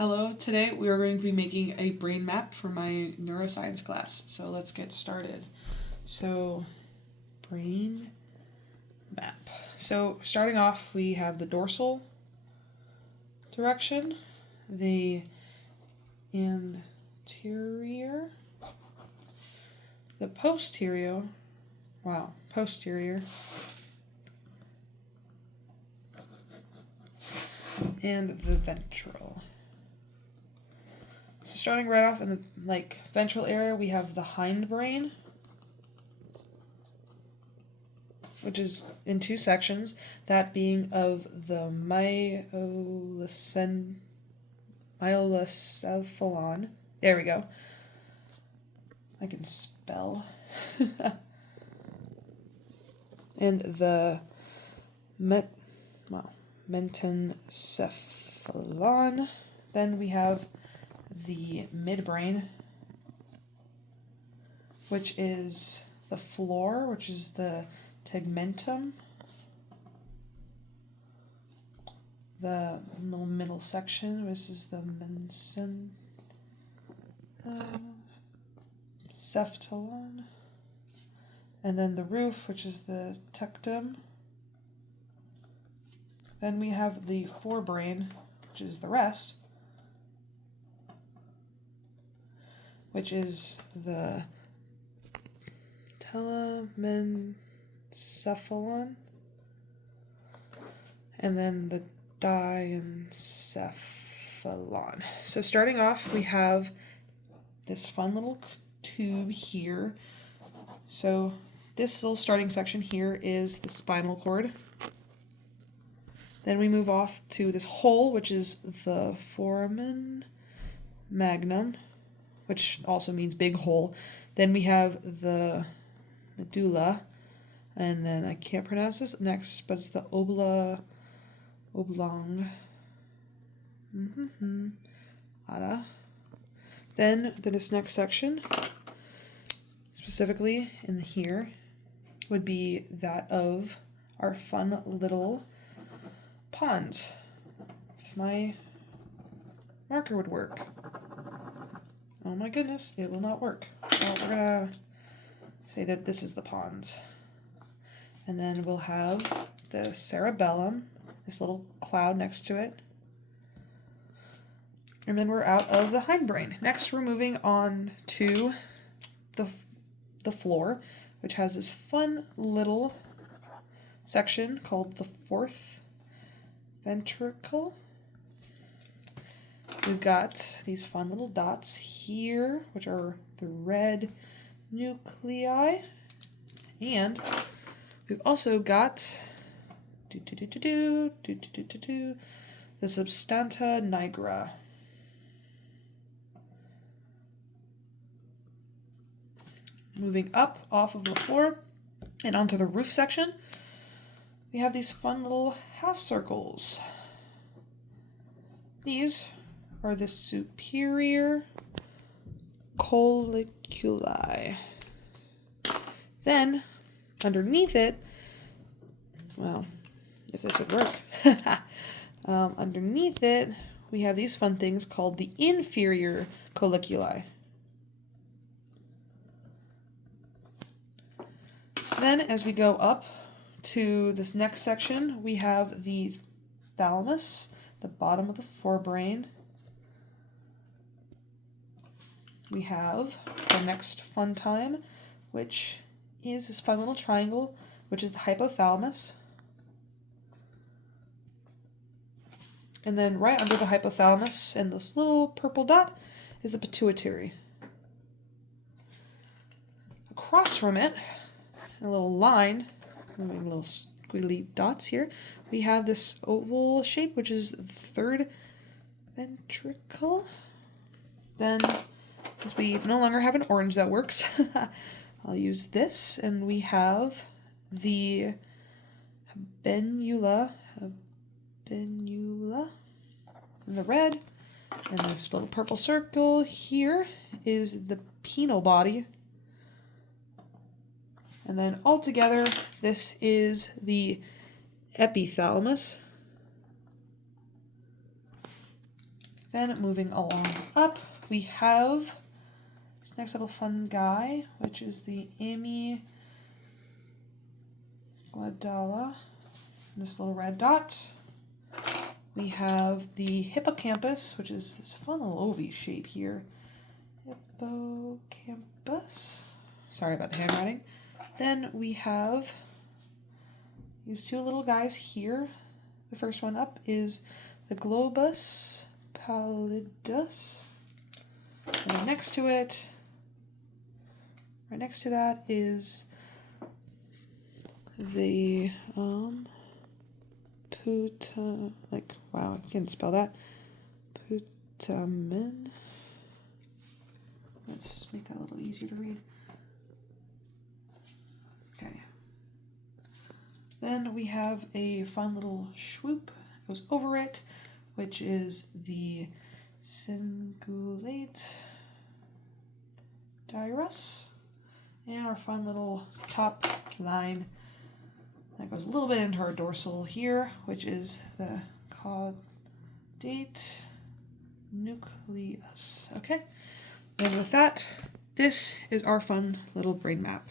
Hello, today we are going to be making a brain map for my neuroscience class. So let's get started. So, brain map. So starting off, we have the dorsal direction, the anterior, the posterior, and the ventral. So starting right off in the ventral area, we have the hindbrain, which is in two sections, that being of the myelocephalon. There we go. I can spell. And the mentencephalon. Then we have the midbrain, which is the floor, which is the tegmentum, the middle section, which is the mencephalon, and then the roof, which is the tectum. Then we have the forebrain, which is the rest, which is the telamencephalon, and then the diencephalon. So starting off, we have this fun little tube here. So this little starting section here is the spinal cord. Then we move off to this hole, which is the foramen magnum, which also means big hole. Then we have the medulla, and then I can't pronounce this next, but it's the oblong. Then this next section, specifically in here, would be that of our fun little pons. If my marker would work. Oh my goodness, it will not work. Well, we're gonna say that this is the pons. And then we'll have the cerebellum, this little cloud next to it. And then we're out of the hindbrain. Next, we're moving on to the floor, which has this fun little section called the fourth ventricle. We've got these fun little dots here, which are the red nuclei. And we've also got the substantia nigra. Moving up off of the floor and onto the roof section, we have these fun little half circles. These are the superior colliculi. Then, underneath it, well, if this would work, underneath it, we have these fun things called the inferior colliculi. Then, as we go up to this next section, we have the thalamus, the bottom of the forebrain. We have the next fun time, which is this fun little triangle, which is the hypothalamus. And then right under the hypothalamus and this little purple dot is the pituitary. Across from it, a little line, little squiggly dots here, we have this oval shape, which is the third ventricle. Then, since we no longer have an orange that works, I'll use this, and we have the habenula in the red, and this little purple circle here is the penile body. And then all together, this is the epithalamus. Then moving along up, we have this next little fun guy, which is the amygdala, this little red dot. We have the hippocampus, which is this fun little ovie shape here. Hippocampus. Sorry about the handwriting. Then we have these two little guys here. The first one up is the globus pallidus. And then next to it, right next to that is the wow, I can't spell that. Putamen. Let's make that a little easier to read. Okay. Then we have a fun little swoop that goes over it, which is the cingulate gyrus. And our fun little top line that goes a little bit into our dorsal here, which is the caudate nucleus. Okay, and with that, this is our fun little brain map.